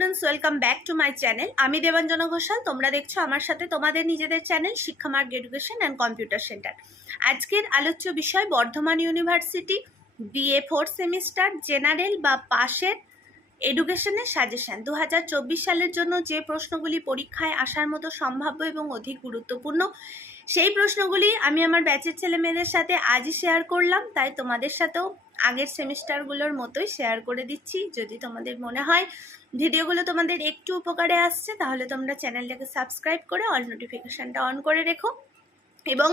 Students, welcome back to my channel. আমি দেবাঞ্জনা ঘোষাল। তোমরা দেখছো আমার সাথে তোমাদের নিজেদের channel Shikshamarg education and computer centre. আজকের আলোচ্য বিষয় Bardhaman university BA 4th semester general বা পাশের এডুকেশনের সাজেশন। 2024 সালের জন্য যে প্রশ্নগুলি পরীক্ষায় আসার মতো সম্ভাব্য এবং অধিক গুরুত্বপূর্ণ, সেই প্রশ্নগুলি আমি আমার ব্যাচের ছেলে মেয়েদের সাথে আজই শেয়ার করলাম। তাই তোমাদের সাথেও আগের সেমিস্টারগুলোর মতোই শেয়ার করে দিচ্ছি। যদি তোমাদের মনে হয় ভিডিওগুলো তোমাদের একটু উপকারে আসছে, তাহলে তোমরা চ্যানেলটাকে সাবস্ক্রাইব করে অল নোটিফিকেশানটা অন করে রেখো এবং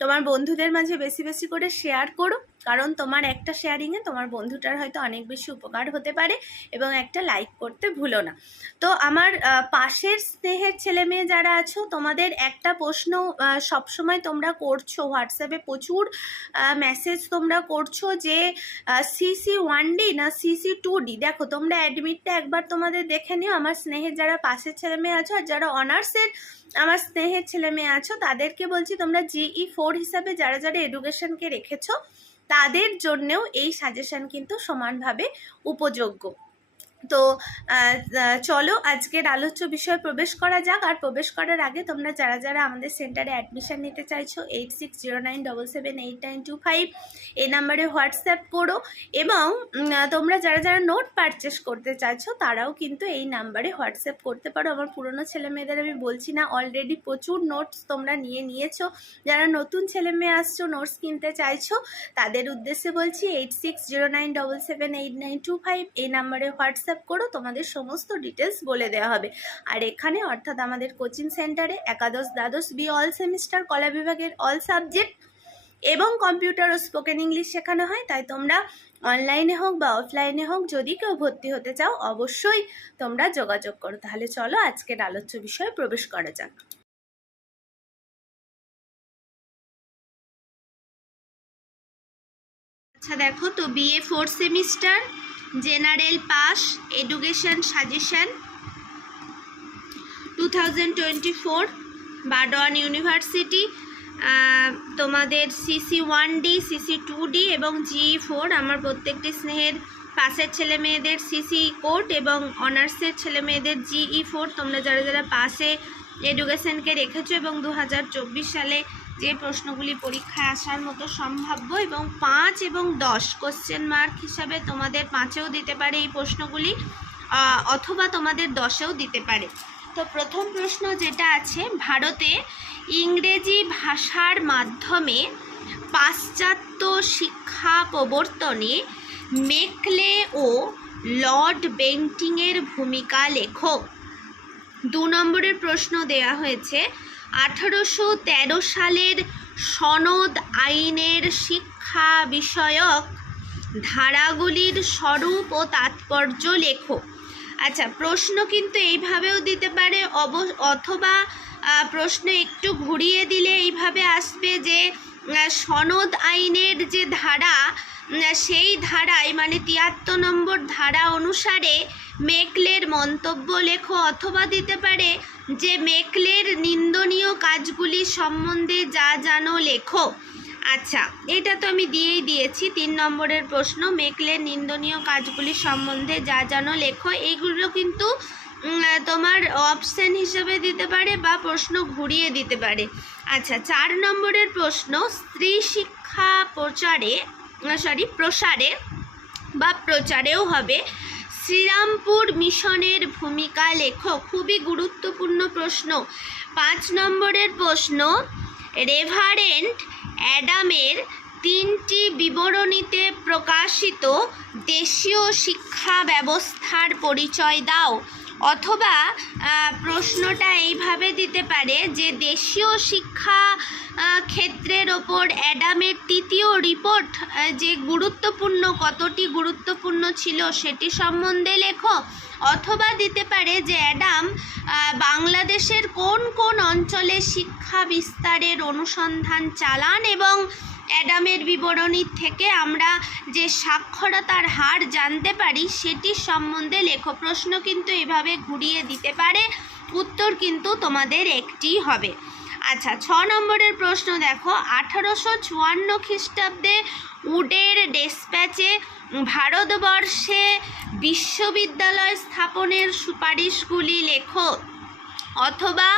তোমার বন্ধুদের মাঝে বেশি বেশি করে শেয়ার করো, কারণ তোমার একটা শেয়ারিংয়ে তোমার বন্ধুটার হয়তো অনেক বেশি উপকার হতে পারে। এবং একটা লাইক করতে ভুলো না। তো আমার পাশের স্নেহের ছেলে মেয়ে যারা আছো, তোমাদের একটা প্রশ্ন সবসময় তোমরা করছো, হোয়াটসঅ্যাপে প্রচুর মেসেজ তোমরা করছো যে CC1D না CC2D। দেখো, তোমরা অ্যাডমিটটা একবার তোমাদের দেখে নিও। আমার স্নেহের যারা পাশের ছেলে মেয়ে আছো আর যারা অনার্সের আমার স্নেহের ছেলে মেয়ে আছো, তাদেরকে বলছি তোমরা GE 4 হিসাবে যারা যারা এডুকেশনকে রেখেছো, তাদের জন্যেও এই সাজেশন কিন্তু সমানভাবে উপযোগ্য। তো চলো আজকের আলোচ্য বিষয়ে প্রবেশ করা যাক। আর প্রবেশ করার আগে তোমরা যারা যারা আমাদের সেন্টারে অ্যাডমিশন নিতে চাইছো 8609778925 এই নাম্বারে হোয়াটসঅ্যাপ করো। এবং তোমরা যারা যারা নোট পারচেস করতে চাইছো, তারাও কিন্তু এই নাম্বারে হোয়াটসঅ্যাপ করতে পারো। আমার পুরনো ছেলে মেয়েদের আমি বলছি না, অলরেডি প্রচুর নোটস তোমরা নিয়েছো। যারা নতুন ছেলে মেয়ে আসছো, নোটস কিনতে চাইছো, তাদের উদ্দেশ্যে বলছি 8609778925 এই নাম্বারে হোয়াটসঅ্যাপ করো। তোমাদের সমস্ত ডিটেলস বলে দেওয়া হবে। আর এখানে অর্থাৎ আমাদের কোচিং সেন্টারে একাদশ দ্বাদশ বি অল সেমিস্টার কলা বিভাগের অল সাবজেক্ট এবং কম্পিউটার ও স্পোকেন ইংলিশ শেখানো হয়। তাই তোমরা অনলাইনে হোক বা অফলাইনে হোক, যদি কেউ ভর্তি হতে চাও, অবশ্যই তোমরা যোগাযোগ করো। তাহলে চলো আজকের আলোচ্য বিষয়ে প্রবেশ করা যাক। আচ্ছা দেখো, তো BA 4th semester general pass education suggestion 2024 Burdwan university. তোমাদের CC1D CC2D এবং GE 4 আমার প্রত্যেকটি স্নেহের পাসের ছেলে মেয়েদের CC কোড এবং অনার্সের ছেলে মেয়েদের GE 4। তোমরা যারা যারা পাসে এডুকেশনকে রেখেছো এবং 2024 সালে যে প্রশ্নগুলি পরীক্ষায় আসার মতো সম্ভাব্য এবং 5 এবং 10 কোশ্চেন মার্ক হিসাবে তোমাদের 5এও দিতে পারে এই প্রশ্নগুলি, অথবা তোমাদের 10এও দিতে পারে। তো প্রথম প্রশ্ন যেটা আছে, ভারতে ইংরেজি ভাষার মাধ্যমে পাশ্চাত্য শিক্ষা প্রবর্তনে মেকলে ও লর্ড বেন্টিংয়ের ভূমিকা লেখো। 2 নম্বরের প্রশ্ন দেয়া হয়েছে, 1813 সালের সনদ আইনের শিক্ষা বিষয়ক ধারাগুলির স্বরূপ ও তাৎপর্য লেখো। আচ্ছা, প্রশ্ন কিন্তু এইভাবেও দিতে পারে, অথবা প্রশ্ন একটু ঘুরিয়ে দিলে এইভাবে আসবে যে সনদ আইনের যে ধারা, সেই ধারায় মানে 73 নম্বর ধারা অনুসারে মেকলের মন্তব্য লেখো। অথবা দিতে পারে যে মেকলের নিন্দনীয় কাজগুলি সম্বন্ধে যা জানো লেখো। আচ্ছা, এটা তো আমি দিয়েছি 3 নম্বরের প্রশ্ন, মেকলের নিন্দনীয় কাজগুলি সম্বন্ধে যা জানো লেখো। এইগুলো কিন্তু তোমার অপশন হিসেবে দিতে পারে বা প্রশ্ন ঘুরিয়ে দিতে পারে। আচ্ছা, 4 নম্বরের প্রশ্ন, স্ত্রী শিক্ষা প্রসারে বা প্রচারেও হবে শ্রীরামপুর মিশনের ভূমিকা লেখো। খুবই গুরুত্বপূর্ণ প্রশ্ন। 5 নম্বরের প্রশ্ন, রেভারেন্ড অ্যাডামের 3টি বিবরণীতে প্রকাশিত দেশীয় শিক্ষা ব্যবস্থার পরিচয় দাও। অথবা প্রশ্নটা এইভাবে দিতে পারে যে দেশীয় শিক্ষা ক্ষেত্রের ওপর অ্যাডামের 3য় রিপোর্ট যে গুরুত্বপূর্ণ, কতটি গুরুত্বপূর্ণ ছিল সেটি সম্বন্ধে লেখো। অথবা দিতে পারে যে অ্যাডাম বাংলাদেশের কোন কোন অঞ্চলে শিক্ষা বিস্তারের অনুসন্ধান চালান এবং অ্যাডামের বিবরণী থেকে আমরা যে সাক্ষরতার হার জানতে পারি সেটি সম্বন্ধে লেখো। প্রশ্ন কিন্তু এভাবে ঘুরিয়ে দিতে পারে, উত্তর কিন্তু তোমাদের একটি হবে। আচ্ছা, 6 নম্বরের প্রশ্ন দেখো, 1854 খ্রিস্টাব্দে উডের ডেসপ্যাচে ভারতবর্ষে বিশ্ববিদ্যালয় স্থাপনের সুপারিশগুলি লেখো। অথবা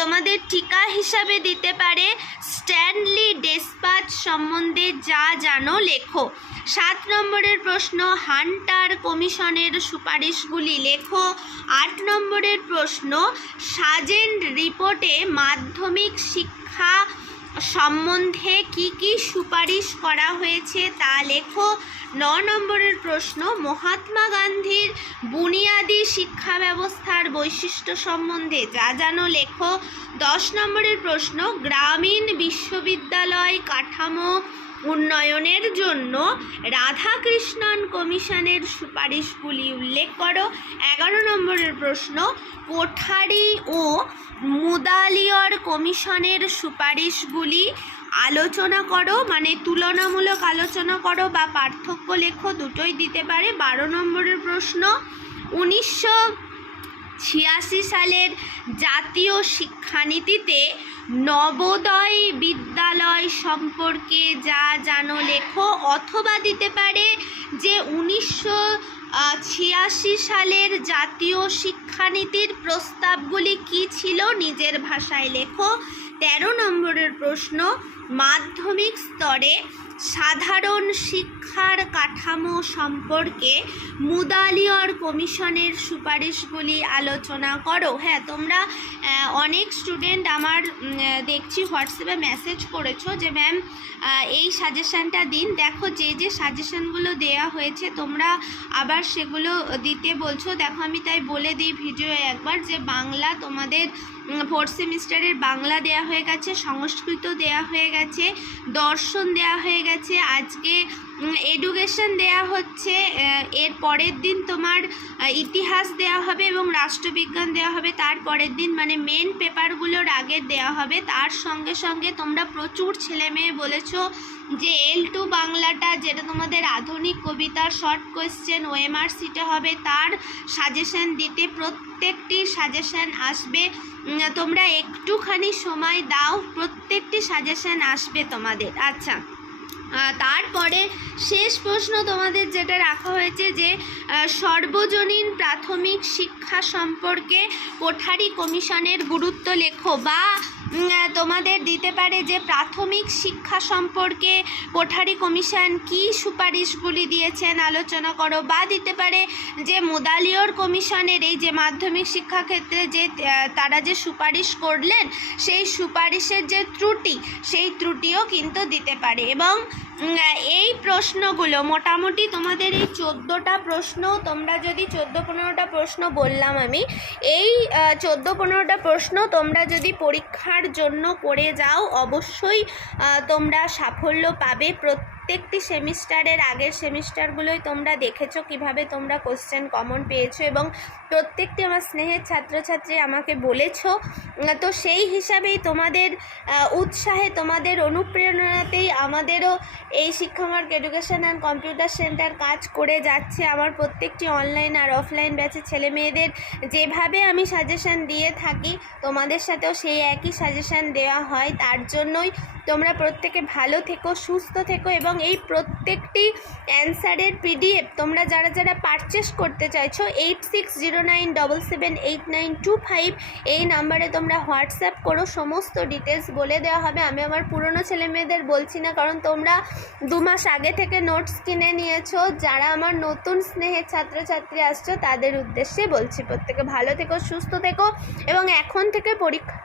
তোমাদের টিকা হিসাবে দিতে পারে স্ট্যানলি ডেসপাচ সম্বন্ধে যা জানো লেখো। 7 নম্বরের প্রশ্ন হান্টার কমিশনের সুপারিশগুলি লেখো। 8 নম্বরের প্রশ্ন সাজেন্ট রিপোর্টে মাধ্যমিক শিক্ষা সম্বন্ধে কি কি সুপারিশ করা হয়েছে তা লেখো। 9 নম্বরের প্রশ্ন মহাত্মা গান্ধীর বুনিয়াদী শিক্ষা ব্যবস্থার বৈশিষ্ট্য সম্বন্ধে যা জানো লেখো। 10 নম্বরের প্রশ্ন গ্রামীণ বিশ্ববিদ্যালয় কাঠামো উন্নয়নের জন্য রাধাকৃষ্ণন কমিশনের সুপারিশগুলি উল্লেখ করো। 11 নম্বরের প্রশ্ন কোঠারি ও মুদালিয়র কমিশনের সুপারিশগুলি আলোচনা করো, মানে তুলনামূলক আলোচনা করো বা পার্থক্য লেখো, দুটোই দিতে পারে। 12 নম্বরের প্রশ্ন 1986 সালের জাতীয় শিক্ষানীতিতে নবোদয় বিদ্যালয় সম্পর্কে যা জানো লেখো। অথবা দিতে পারে যে 1986 সালের জাতীয় শিক্ষানীতির প্রস্তাবগুলি কি ছিল, নিজের ভাষায় লেখো। 13 নম্বরের প্রশ্ন মাধ্যমিক স্তরে সাধারণ শিক্ষার কাঠামো সম্পর্কে মুদালিয়র কমিশনের সুপারিশগুলি আলোচনা করো। হ্যাঁ, তোমরা অনেক স্টুডেন্ট আমার দেখছি হোয়াটসঅ্যাপে মেসেজ করেছো যে ম্যাম এই সাজেশানটা দিন। দেখো যে যে সাজেশানগুলো দেয়া হয়েছে তোমরা আবার সেগুলো দিতে বলছো। দেখো আমি তাই বলে দিই ভিডিও একবার যে বাংলা তোমাদের 4th সেমিস্টারের বাংলা দেয়া হয়ে গেছে, সংস্কৃত দেয়া হয়ে গেছে, দর্শন দেয়া হয়ে গেছে, আজকে এডুকেশন দেয়া হচ্ছে, এর পরের দিন তোমার ইতিহাস দেয়া হবে এবং রাষ্ট্রবিজ্ঞান দেয়া হবে তার পরের দিন, মানে মেন পেপারগুলোর আগে দেয়া হবে। তার সঙ্গে সঙ্গে তোমরা প্রচুর ছেলে মেয়ে বলেছো যে L2 বাংলাটা যেটা তোমাদের আধুনিক কবিতা শর্ট কোয়েশ্চেন OMR সিটে হবে তার সাজেশন দিতে, প্রত্যেকটি সাজেশন আসবে। তোমরা একটুখানি সময় দাও, প্রত্যেকটি সাজেশন আসবে তোমাদের। আচ্ছা, তারপরে শেষ প্রশ্ন তোমাদের যেটা রাখা হয়েছে যে সর্বজনীন প্রাথমিক শিক্ষা সম্পর্কে কোঠারি কমিশনের গুরুত্ব লেখো, বা তোমাদের দিতে পারে যে প্রাথমিক শিক্ষা সম্পর্কে কোঠারি কমিশন কি সুপারিশগুলি দিয়েছেন আলোচনা করো, বা দিতে পারে যে মুদালিয়র কমিশনের এই যে মাধ্যমিক শিক্ষা ক্ষেত্রে যে তারা যে সুপারিশ করলেন সেই সুপারিশের যে ত্রুটি সেই ত্রুটিও কিন্তু দিতে পারে। এবং এই প্রশ্নগুলো মোটামুটি তোমাদের এই 14টা প্রশ্ন, তোমরা যদি 14-15টা প্রশ্ন বললাম আমি, এই 14-15টা প্রশ্ন তোমরা যদি পরীক্ষার জন্য করে যাও অবশ্যই তোমরা সাফল্য পাবে। প্রত্যেকটি সেমিস্টারের আগের সেমিস্টারগুলোই তোমরা দেখেছো কিভাবে তোমরা কোশ্চেন কমন পেয়েছো এবং প্রত্যেকটি আমার স্নেহের ছাত্রছাত্রী আমাকে বলেছো। তো সেই হিসাবেই তোমাদের উৎসাহে, তোমাদের অনুপ্রেরণাতেই আমাদেরও এই Shikshamarg education and computer centre কাজ করে যাচ্ছে। আমার প্রত্যেকটি অনলাইন আর অফলাইন ব্যাচের ছেলে মেয়েদের যেভাবে আমি সাজেশান দিয়ে থাকি তোমাদের সাথেও সেই একই সাজেশান দেওয়া হয়। তার জন্যই তোমরা প্রত্যেকে ভালো থেকো, সুস্থ থেকো এবং এই প্রত্যেকটি অ্যান্সারের PDF তোমরা যারা যারা পারচেস করতে চাইছো 8609778925 এই নাম্বারে তোমরা হোয়াটসঅ্যাপ করো, সমস্ত ডিটেলস বলে দেওয়া হবে। আমি আমার পুরনো ছেলে মেয়েদের বলছি না, কারণ তোমরা 2 মাস আগে থেকে নোটস কিনে নিয়েছো। যারা আমার নতুন স্নেহের ছাত্রছাত্রী আসছো তাদের উদ্দেশ্যে বলছি, প্রত্যেকে ভালো থেকো, সুস্থ থেকো এবং এখন থেকে পরীক্ষা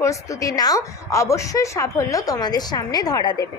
প্রস্তুতি নাও, অবশ্যই সাফল্য তোমাদের সামনে ধরা দেবে।